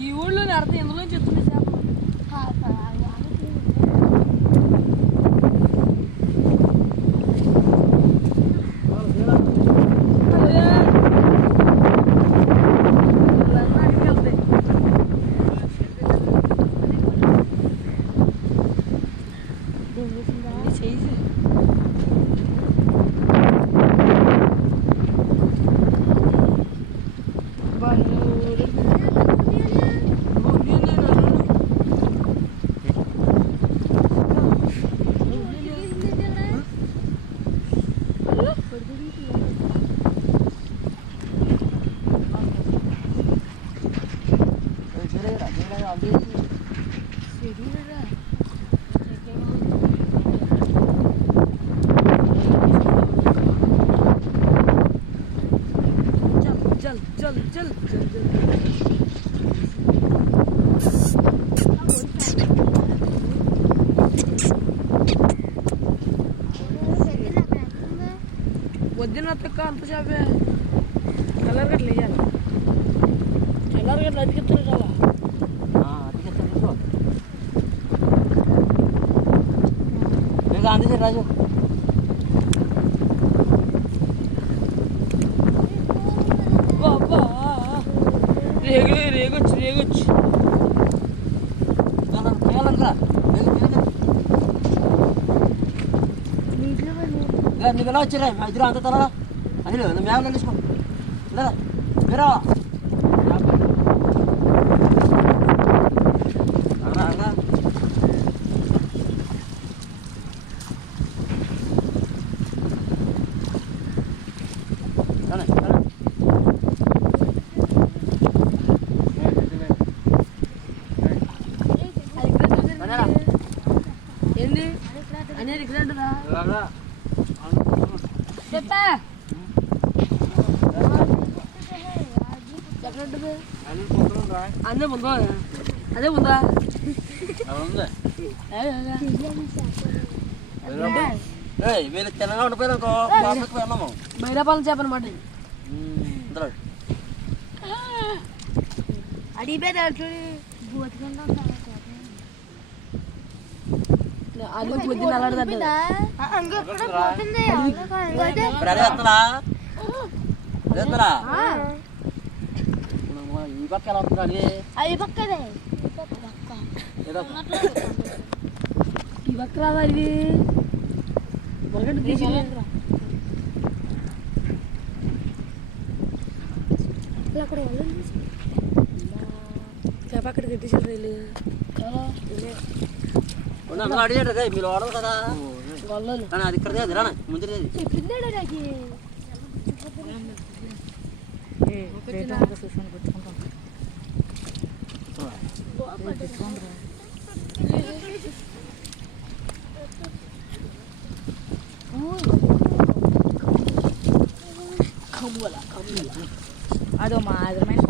ఈ ఊళ్ళోనే అర్థం ఎందులో చెప్తుంది చేపలు వద్దిన అంత చేపే కలర్ గట్ల వేయాలి కలర్ గట్ల అతికిస్తారు కదా అందుకే రాజు రేగొచ్చు నీకు ఎలా వచ్చారా ఇద్దరు అంత తల అది మేఘలు తీసుకో మీరా ఏంది అనేది రిక్రెంట్రా చెప్పా అదే ఉందా అదే ఉందా వీళ్ళు తినగా ఉండిపోయినాకో వెళ్ళాము బైరాపాలెం చేప అనమాట అడిగిపోయి అది పొద్దున్న అలాంటిదండి ఈ పక్క ఎలా ఉంటుంది ఈ పక్క రావాలి చేప అక్కడ కట్టేసారు రైలు అడిగాడు మీరు వాడదు కదా అది ఇక్కడ అది రానా ముందు అదో మా ఆదరమైన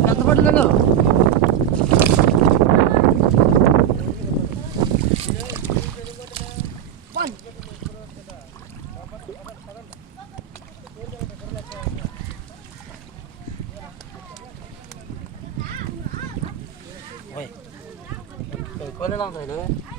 పెద్ద పట్టుదల Oi. Coi lên lòng rồi đấy.